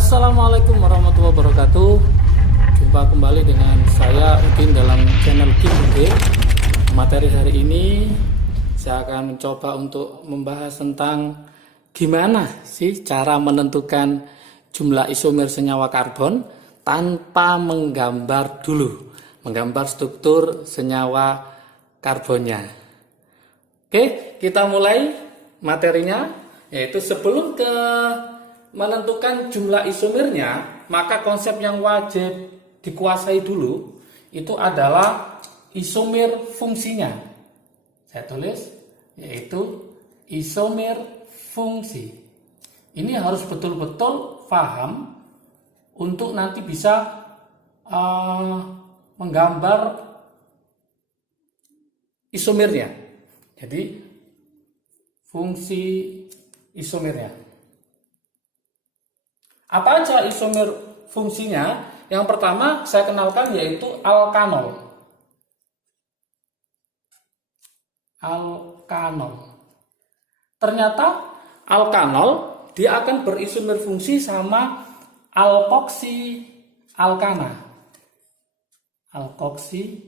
Assalamualaikum warahmatullahi wabarakatuh. Jumpa kembali dengan saya Udin dalam channel GIG. Materi hari ini saya akan mencoba untuk membahas tentang gimana sih cara menentukan jumlah isomer senyawa karbon tanpa menggambar struktur senyawa karbonnya. Oke, kita mulai materinya, yaitu sebelum ke menentukan jumlah isomernya, maka konsep yang wajib dikuasai dulu itu adalah isomer fungsinya. Saya tulis, yaitu isomer fungsi. Ini harus betul-betul paham untuk nanti bisa menggambar isomernya. Jadi fungsi isomernya. Apa aja isomer fungsinya? Yang pertama saya kenalkan yaitu alkanol. Ternyata alkanol dia akan berisomer fungsi sama alkoksi alkana. Alkoksi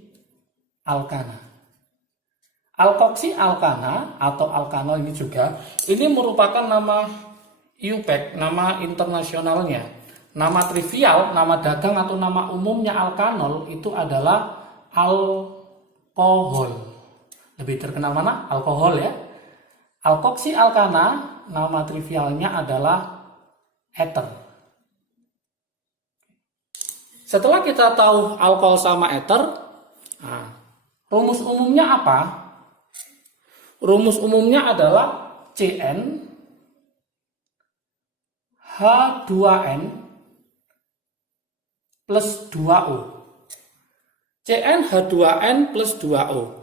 alkana atau alkanol ini juga ini merupakan nama IUPAC, nama internasionalnya. Nama trivial, nama dagang atau nama umumnya alkanol itu adalah alkohol. Lebih terkenal mana? Alkohol ya. Alkoksi alkana, nama trivialnya adalah ether. Setelah kita tahu alkohol sama ether, rumus umumnya apa? Rumus umumnya adalah CN H2N plus 2O. CN H2N plus 2O.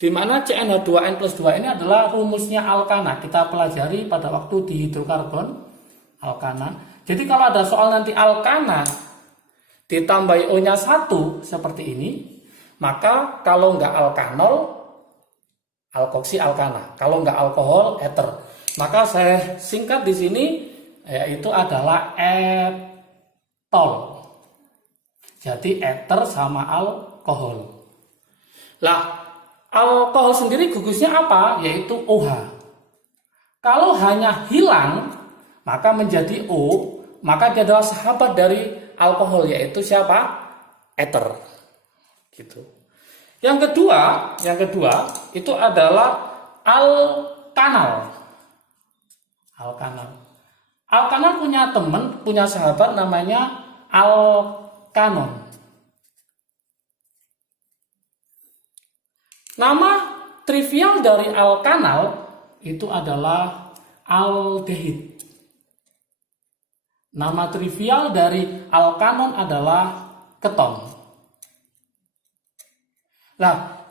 Di mana CN H2N plus 2 ini adalah rumusnya alkana. Kita pelajari pada waktu di hidrokarbon alkana. Jadi kalau ada soal nanti alkana ditambahi O-nya 1 seperti ini, maka kalau nggak alkanol, alkoksi alkana. Kalau nggak alkohol, ether. Maka saya singkat di sini, yaitu adalah etol. Jadi ether sama alkohol. Lah, alkohol sendiri gugusnya apa? Yaitu OH. Kalau hanya hilang, maka menjadi O, maka dia adalah sahabat dari alkohol, yaitu siapa? Ether. Gitu. Yang kedua itu adalah alkanal. Alkanal punya teman, punya sahabat namanya alkanon. Nama trivial dari alkanal itu adalah aldehid. Nama trivial dari alkanon adalah keton. Nah,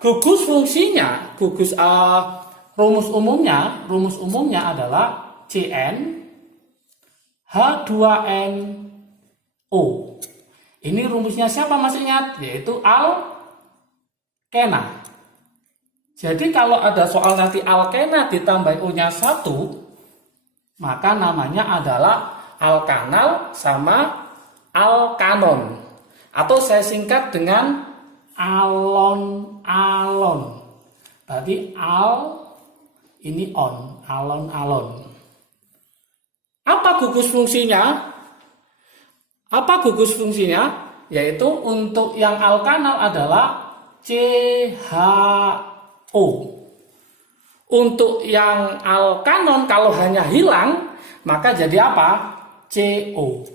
rumus umumnya adalah CN H2NO. Ini rumusnya siapa masih ingat? Yaitu alkena. Jadi kalau ada soal nanti alkena ditambah O-nya 1, maka namanya adalah alkanal sama alkanon. Atau saya singkat dengan alon-alon. Tadi ini on, alon-alon. Apa gugus fungsinya? Yaitu untuk yang alkanal adalah CHO. Untuk yang alkanon kalau hanya hilang, maka jadi apa? CO.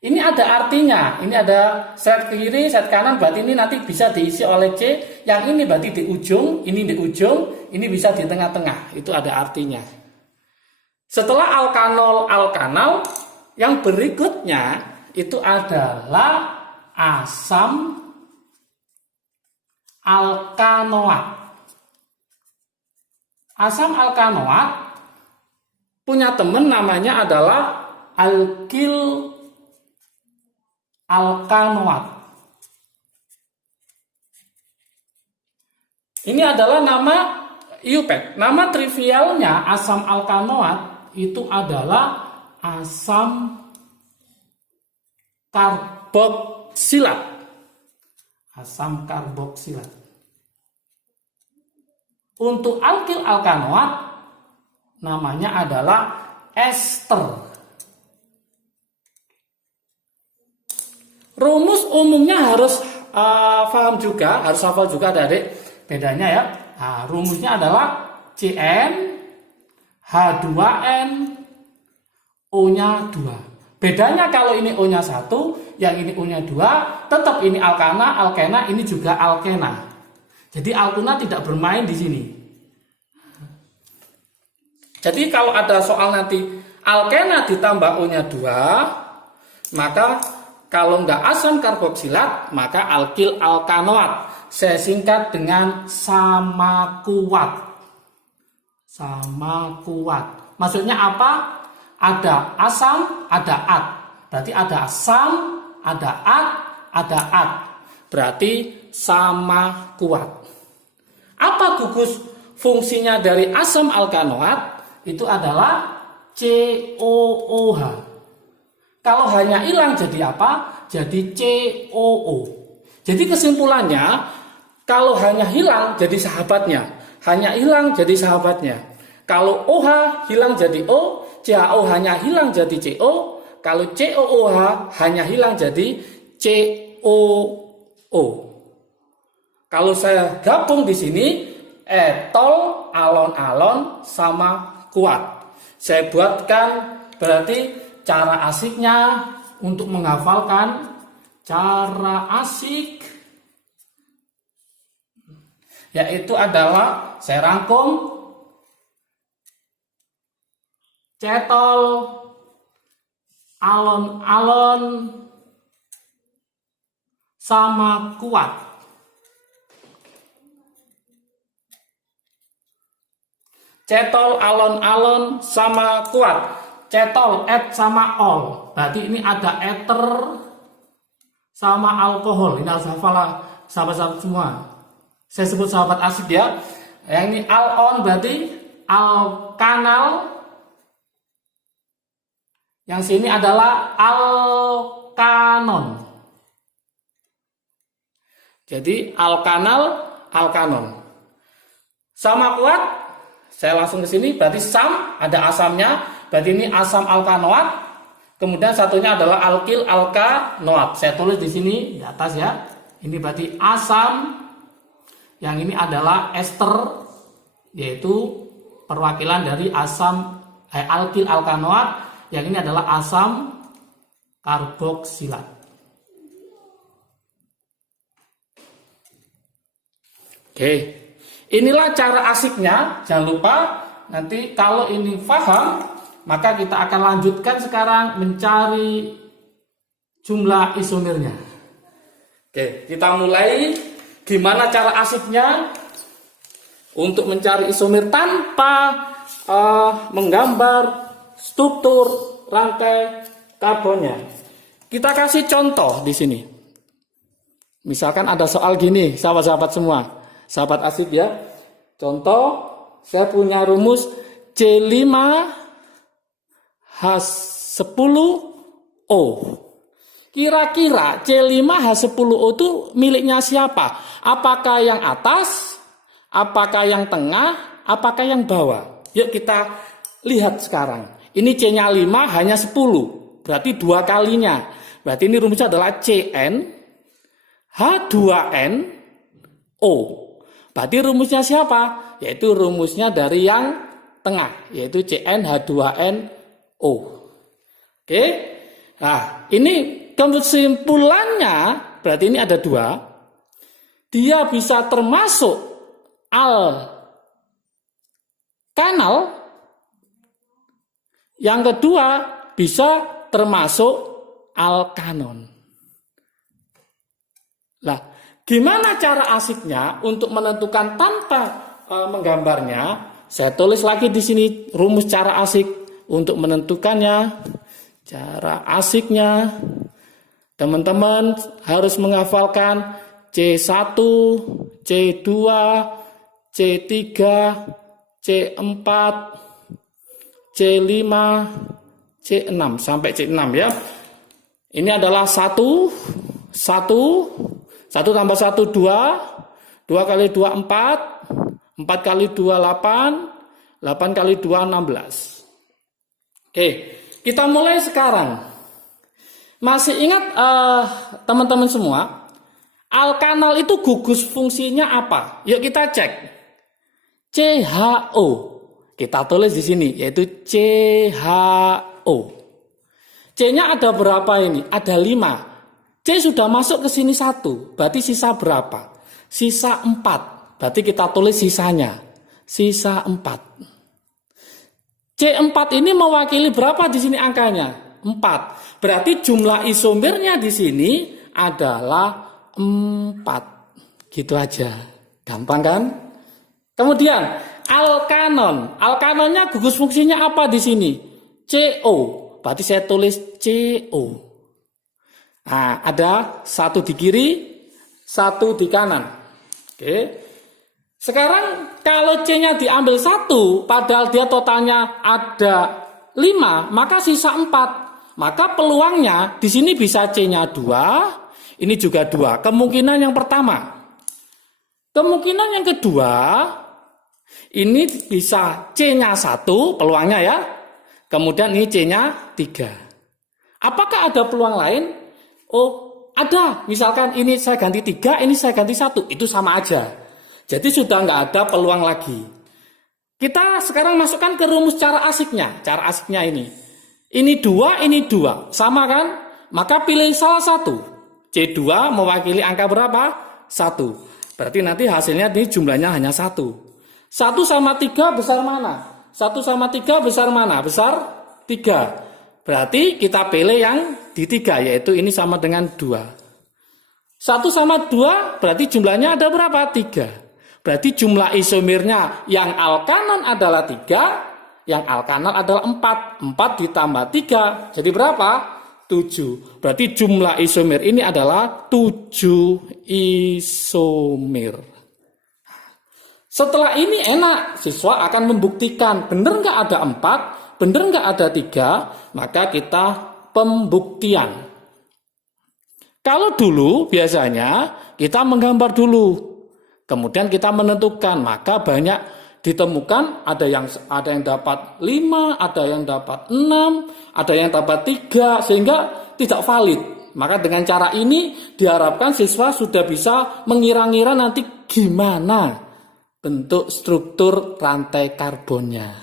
Ini ada artinya. Ini ada set kiri, set kanan, berarti ini nanti bisa diisi oleh C. Yang ini berarti di ujung, ini di ujung, ini bisa di tengah-tengah. Itu ada artinya. Setelah alkanol, yang berikutnya itu adalah asam alkanoat. Asam alkanoat punya teman namanya adalah alkil alkanoat. Ini adalah nama IUPAC. Nama trivialnya asam alkanoat itu adalah asam karboksilat. Asam karboksilat. Untuk alkil alkanoat namanya adalah ester. Rumus umumnya harus paham juga, harus hafal juga adik. Bedanya ya. Nah, rumusnya adalah Cn H2n O-nya 2. Bedanya kalau ini O-nya 1, yang ini O-nya 2, tetap ini alkana, alkena, ini juga alkena. Jadi alkuna tidak bermain di sini. Jadi kalau ada soal nanti alkena ditambah O-nya 2, maka kalau nggak asam karboksilat, maka alkil alkanoat. Saya singkat dengan sama kuat. Sama kuat. Maksudnya apa? Ada asam, ada at. Berarti ada asam, ada at, ada at. Berarti sama kuat. Apa gugus fungsinya dari asam alkanoat? Itu adalah COOH. Kalau hanya hilang jadi apa? Jadi COO. Jadi kesimpulannya, kalau hanya hilang jadi sahabatnya. Hanya hilang jadi sahabatnya. Kalau OH hilang jadi O, CHO hanya hilang jadi CO. Kalau COOH hanya hilang jadi COO. Kalau saya gabung di sini, etol, alon-alon sama kuat. Saya buatkan berarti cara asiknya untuk menghafalkan cara asik yaitu adalah saya rangkum cetol, alon-alon sama kuat. Cetol, alon-alon sama kuat. Cetol, et sama ol. Berarti ini ada ether sama alkohol. Ini harus hafal sahabat-sahabat semua. Saya sebut sahabat asik ya. Yang ini alon berarti alkanal. Yang sini adalah alkanon. Jadi alkanal, alkanon. Sama kuat. Saya langsung ke sini. Berarti sam, ada asamnya. Berarti ini asam alkanoat. Kemudian satunya adalah alkil alkanoat. Saya tulis di sini di atas ya. Ini berarti asam. Yang ini adalah ester, yaitu perwakilan dari asam alkil alkanoat. Yang ini adalah asam karboksilat. Oke. Inilah cara asiknya. Jangan lupa nanti kalau ini paham, maka kita akan lanjutkan sekarang mencari jumlah isomernya. Oke, kita mulai gimana cara asiknya untuk mencari isomer tanpa menggambar struktur rangkai karbonnya. Kita kasih contoh di sini. Misalkan ada soal gini, sahabat-sahabat semua, sahabat asik ya. Contoh, saya punya rumus C5H10O. Kira-kira C5H10O itu miliknya siapa? Apakah yang atas? Apakah yang tengah? Apakah yang bawah? Yuk kita lihat sekarang. Ini C-nya 5 hanya 10. Berarti 2 kalinya. Berarti ini rumusnya adalah Cn H2n O. Berarti rumusnya siapa? Yaitu rumusnya dari yang tengah, yaitu Cn H2n O. Oke. Nah, ini kesimpulannya berarti ini ada 2. Dia bisa termasuk alkanal. Yang kedua bisa termasuk alkanon. Lah, gimana cara asiknya untuk menentukan tanpa menggambarnya? Saya tulis lagi di sini rumus cara asik untuk menentukannya. Cara asiknya, teman-teman harus menghafalkan C1, C2, C3, C4, C5, C6 sampai C6 ya. Ini adalah 1, 1 tambah 1, 2 kali 2, 4 kali 2, 8 kali 2, 16. Oke, kita mulai sekarang. Masih ingat teman-teman semua, alkanal itu gugus fungsinya apa? Yuk kita cek. CHO. Kita tulis di sini, yaitu CHO. C-nya ada berapa ini? Ada 5. C sudah masuk ke sini 1, berarti sisa berapa? Sisa 4. Berarti kita tulis sisanya. Sisa 4. C4 ini mewakili berapa di sini angkanya? 4. Berarti jumlah isomernya di sini adalah 4. Gitu aja. Gampang kan? Kemudian alkanon. Alkanonnya gugus fungsinya apa di sini? CO. Berarti saya tulis CO. Nah, ada 1 di kiri, 1 di kanan. Oke. Sekarang kalau C-nya diambil 1, padahal dia totalnya ada 5, maka sisa 4. Maka peluangnya di sini bisa C-nya 2, ini juga 2. Kemungkinan yang pertama. Kemungkinan yang kedua, ini bisa C-nya 1, peluangnya ya. Kemudian ini C-nya 3. Apakah ada peluang lain? Oh, ada. Misalkan ini saya ganti 3, ini saya ganti 1. Itu sama aja. Jadi sudah nggak ada peluang lagi. Kita sekarang masukkan ke rumus cara asiknya. Cara asiknya ini. Ini 2, ini 2. Sama kan? Maka pilih salah satu. C2 mewakili angka berapa? 1. Berarti nanti hasilnya ini jumlahnya hanya 1. 1 sama 3 besar mana? 1 sama 3 besar mana? Besar 3. Berarti kita pilih yang di 3, yaitu ini sama dengan 2. 1 sama 2 berarti jumlahnya ada berapa? 3. Berarti jumlah isomernya yang alkanon adalah 3, yang alkanal adalah 4. 4 ditambah 3, jadi berapa? 7. Berarti jumlah isomer ini adalah 7 isomer. Setelah ini enak, siswa akan membuktikan benar nggak ada 4, benar nggak ada 3, maka kita pembuktian. Kalau dulu biasanya kita menggambar dulu. Kemudian kita menentukan, maka banyak ditemukan ada yang dapat 5, ada yang dapat 6, ada yang dapat 3, sehingga tidak valid. Maka dengan cara ini diharapkan siswa sudah bisa mengira-ngira nanti gimana bentuk struktur rantai karbonnya.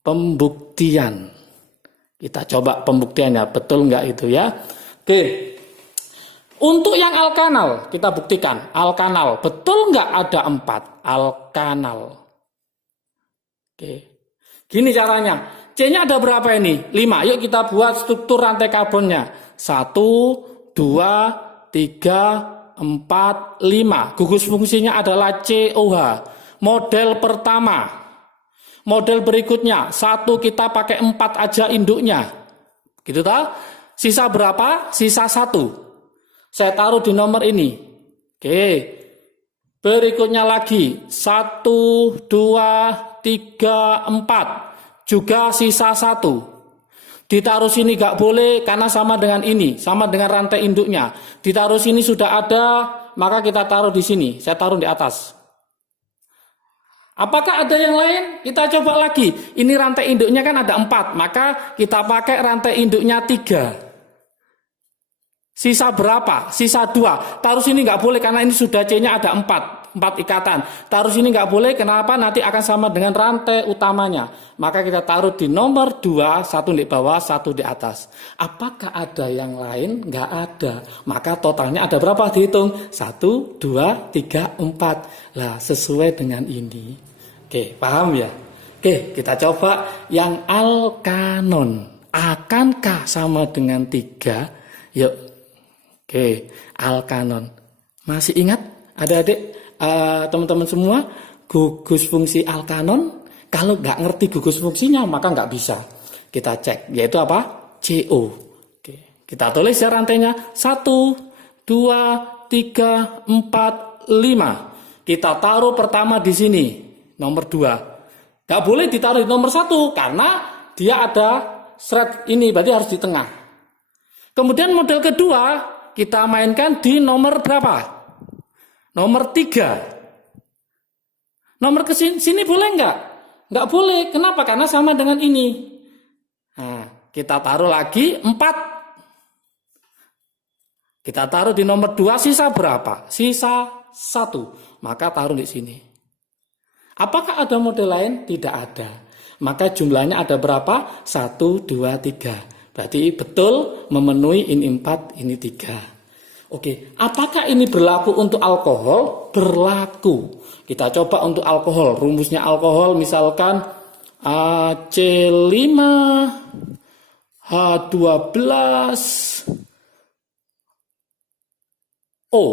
Pembuktian. Kita coba pembuktiannya, betul nggak itu ya? Oke. Untuk yang alkanal, kita buktikan. Alkanal, betul nggak ada 4? Alkanal. Oke. Gini caranya. C-nya ada berapa ini? 5. Yuk kita buat struktur rantai karbonnya. 1, 2, 3, 4, 5. Gugus fungsinya adalah COH. Model pertama. Model berikutnya. 1 kita pakai 4 aja induknya. Gitu tak? Sisa berapa? Sisa 1. Saya taruh di nomor ini. Oke. Berikutnya lagi. 1, 2, 3, 4. Juga sisa 1. Ditaruh sini gak boleh karena sama dengan ini. Sama dengan rantai induknya. Ditaruh sini sudah ada. Maka kita taruh di sini. Saya taruh di atas. Apakah ada yang lain? Kita coba lagi. Ini rantai induknya kan ada 4. Maka kita pakai rantai induknya 3. Sisa berapa? Sisa 2. Taruh sini nggak boleh karena ini sudah C-nya ada 4 ikatan. Taruh sini nggak boleh, kenapa? Nanti akan sama dengan rantai utamanya. Maka kita taruh di nomor 2, 1 di bawah, 1 di atas. Apakah ada yang lain? Nggak ada. Maka totalnya ada berapa? Dihitung. 1, 2, 3, 4. Lah, sesuai dengan ini. Oke, paham ya? Oke, kita coba yang alkanon. Akankah sama dengan 3? Yuk. Oke, alkanon. Masih ingat adik-adik, teman-teman semua, gugus fungsi alkanon? Kalau nggak ngerti gugus fungsinya, maka nggak bisa. Kita cek, yaitu apa? CO. Oke, kita tulis ya rantainya. 1, 2, 3, 4, 5. Kita taruh pertama di sini, nomor 2. Nggak boleh ditaruh di nomor 1, karena dia ada thread ini, berarti harus di tengah. Kemudian model kedua kita mainkan di nomor berapa? Nomor 3. Nomor ke sini boleh nggak? Nggak boleh. Kenapa? Karena sama dengan ini. Nah, kita taruh lagi 4. Kita taruh di nomor 2, sisa berapa? Sisa 1. Maka taruh di sini. Apakah ada model lain? Tidak ada. Maka jumlahnya ada berapa? 1, 2, 3. Berarti betul memenuhi ini 4, ini 3. Oke, apakah ini berlaku untuk alkohol? Berlaku. Kita coba untuk alkohol. Rumusnya alkohol misalkan C5, H12, O.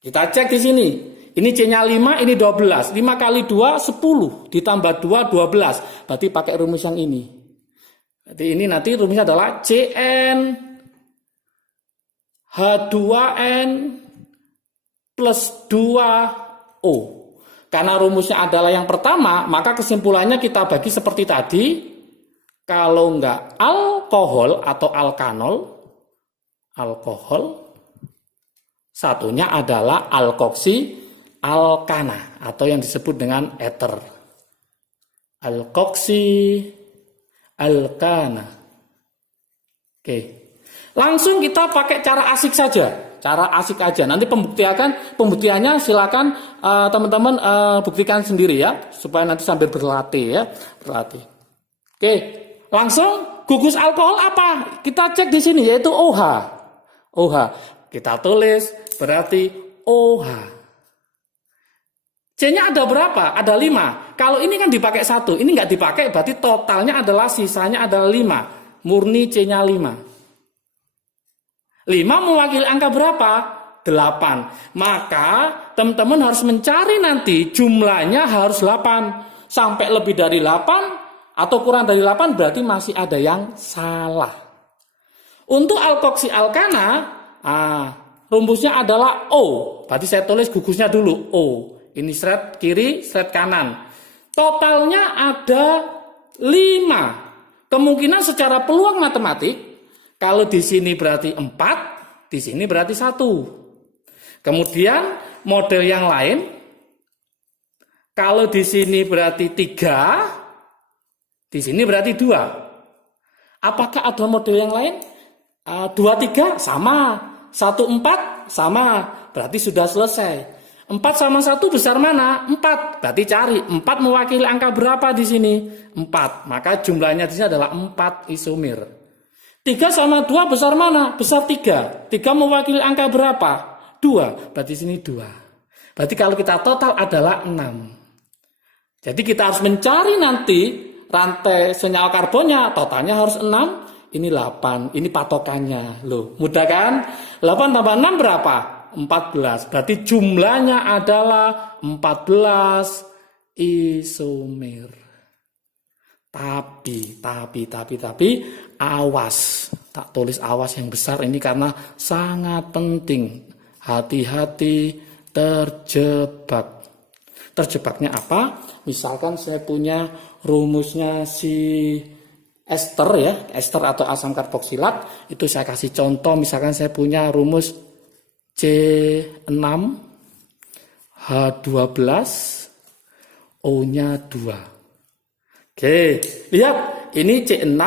Kita cek di sini. Ini C-nya 5, ini 12. 5 kali 2, 10. Ditambah 2, 12. Berarti pakai rumus yang ini. Jadi ini nanti rumusnya adalah Cn H2n plus 2O. Karena rumusnya adalah yang pertama, maka kesimpulannya kita bagi seperti tadi. Kalau enggak alkohol atau alkohol, satunya adalah alkoksi alkana atau yang disebut dengan ether. Alkoksi alkana. Oke. Langsung kita pakai cara asik saja. Cara asik aja. Nanti pembuktiannya silakan teman-teman buktikan sendiri ya, supaya nanti sambil berlatih ya, berlatih. Oke. Langsung gugus alkohol apa? Kita cek di sini yaitu OH. OH. Kita tulis berarti OH. C-nya ada berapa? Ada 5. Kalau ini kan dipakai 1, ini nggak dipakai, berarti totalnya adalah sisanya adalah 5. Murni C-nya 5. 5 mewakili angka berapa? 8. Maka teman-teman harus mencari nanti jumlahnya harus 8. Sampai lebih dari 8 atau kurang dari 8 berarti masih ada yang salah. Untuk alkoksi alkana, rumusnya adalah O. Berarti saya tulis gugusnya dulu O. Ini shred kiri, shred kanan. Totalnya ada 5. Kemungkinan secara peluang matematik, kalau di sini berarti 4, di sini berarti 1. Kemudian model yang lain, kalau di sini berarti 3, di sini berarti 2. Apakah ada model yang lain? 2, 3 sama. 1, 4 sama. Berarti sudah selesai. 4 sama 1 besar mana? 4. Berarti cari 4 mewakili angka berapa di sini? 4. Maka jumlahnya di sini adalah 4 isomer. 3 sama 2 besar mana? Besar 3. 3 mewakili angka berapa? 2. Berarti sini 2. Berarti kalau kita total adalah 6. Jadi kita harus mencari nanti rantai senyawa karbonnya, totalnya harus 6. Ini 8. Ini patokannya. Loh, mudah kan? 8 tambah 6 berapa? 14. Berarti jumlahnya adalah 14 isomer. Tapi awas. Tak tulis awas yang besar ini karena sangat penting. Hati-hati terjebak. Terjebaknya apa? Misalkan saya punya rumusnya si ester ya, ester atau asam karboksilat, itu saya kasih contoh. Misalkan saya punya rumus C6 H12 O-nya 2. Oke, lihat ini C6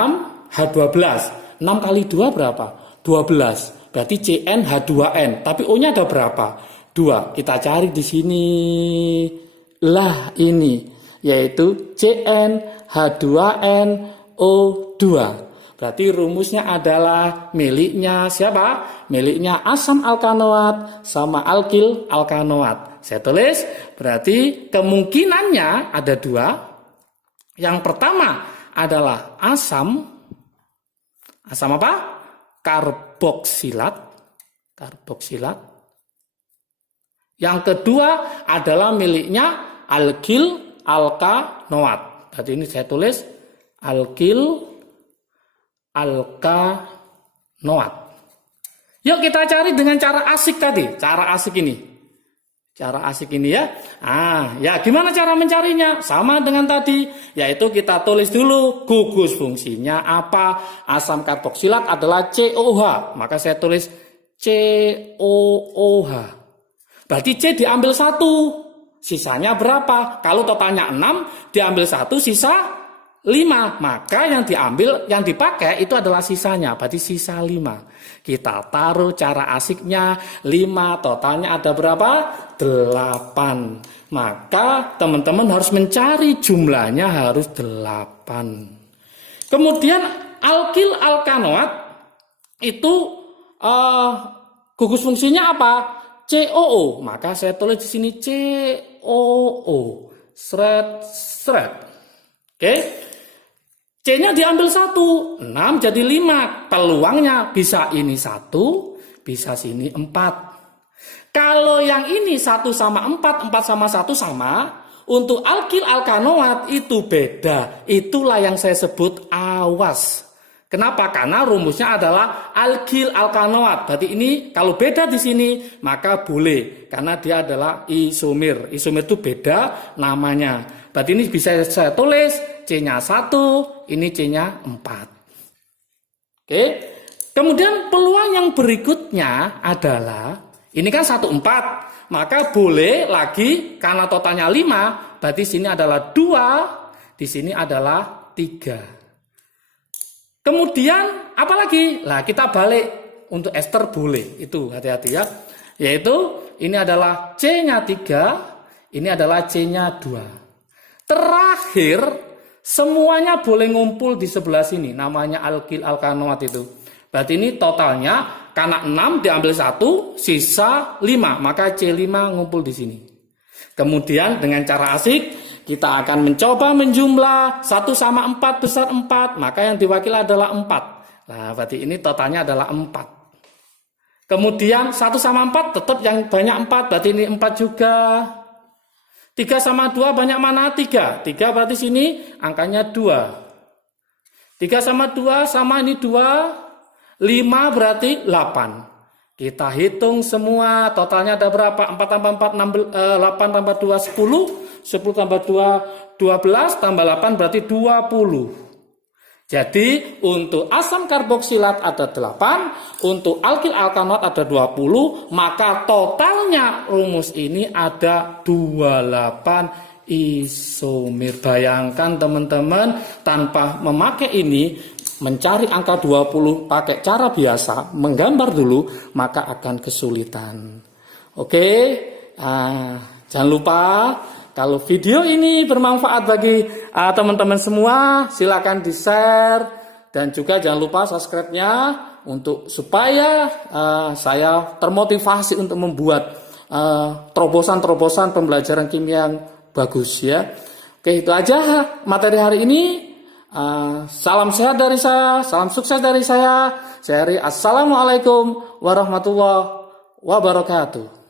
H12. 6 kali 2 berapa? 12. Berarti Cn H2n. Tapi O-nya ada berapa? 2. Kita cari di sini. Lah ini yaitu Cn H2n O2. Berarti rumusnya adalah miliknya siapa? Miliknya asam alkanoat sama alkil alkanoat. Saya tulis berarti kemungkinannya ada 2. Yang pertama adalah asam apa? Karboksilat. Yang kedua adalah miliknya alkil alkanoat. Berarti ini saya tulis alkil alkanoat. Yuk kita cari dengan cara asik tadi. Cara asik ini. Cara asik ini ya. Ya gimana cara mencarinya? Sama dengan tadi, yaitu kita tulis dulu gugus fungsinya apa. Asam karboksilat adalah COOH, maka saya tulis COOH. Berarti C diambil 1, sisanya berapa? Kalau totalnya 6, diambil 1, sisa 5, maka yang dipakai itu adalah sisanya, berarti sisa 5. Kita taruh cara asiknya 5, totalnya ada berapa? 8. Maka teman-teman harus mencari jumlahnya harus 8. Kemudian alkil alkanoat itu gugus fungsinya apa? COO. Maka saya tulis di sini COO. Seret. Oke. C-nya diambil 1, 6 jadi 5. Peluangnya bisa ini 1, bisa sini 4. Kalau yang ini 1 sama 4, 4 sama 1 sama. Untuk alkil alkanoat itu beda. Itulah yang saya sebut awas. Kenapa? Karena rumusnya adalah alkil alkanoat. Berarti ini kalau beda di sini maka boleh. Karena dia adalah isomer. Isomer itu beda namanya. Berarti ini bisa saya tulis C-nya 1, ini C-nya 4. Oke. Kemudian peluang yang berikutnya adalah, ini kan 1, 4. Maka boleh lagi, karena totalnya 5, berarti sini adalah 2, di sini adalah 3. Kemudian, apa lagi? Nah, kita balik untuk ester boleh. Itu, hati-hati ya. Yaitu, ini adalah C-nya 3, ini adalah C-nya 2. Terakhir, semuanya boleh ngumpul di sebelah sini. Namanya alkil alkanoat itu. Berarti ini totalnya, karena 6 diambil 1, sisa 5. Maka C5 ngumpul di sini. Kemudian dengan cara asik, kita akan mencoba menjumlah 1 sama 4 besar 4. Maka yang diwakili adalah 4. Nah, berarti ini totalnya adalah 4. Kemudian 1 sama 4 tetap yang banyak 4. Berarti ini 4 juga. 3 sama 2 banyak mana? 3. 3 berarti sini angkanya 2. 3 sama 2 sama ini 2. 5 berarti 8. Kita hitung semua. Totalnya ada berapa? 4 tambah 4, 8 tambah 2, 10. 10 tambah 2, 12. Tambah 8 berarti 20. Jadi untuk asam karboksilat ada 8, untuk alkil alkanoat ada 20, maka totalnya rumus ini ada 28 isomer. Bayangkan teman-teman, tanpa memakai ini, mencari angka 20 pakai cara biasa, menggambar dulu, maka akan kesulitan. Oke, jangan lupa. Kalau video ini bermanfaat bagi teman-teman semua, silakan di-share dan juga jangan lupa subscribe-nya untuk supaya saya termotivasi untuk membuat terobosan-terobosan pembelajaran kimia yang bagus ya. Oke, itu aja materi hari ini. Salam sehat dari saya, salam sukses dari saya. Saya Heri. Assalamualaikum warahmatullahi wabarakatuh.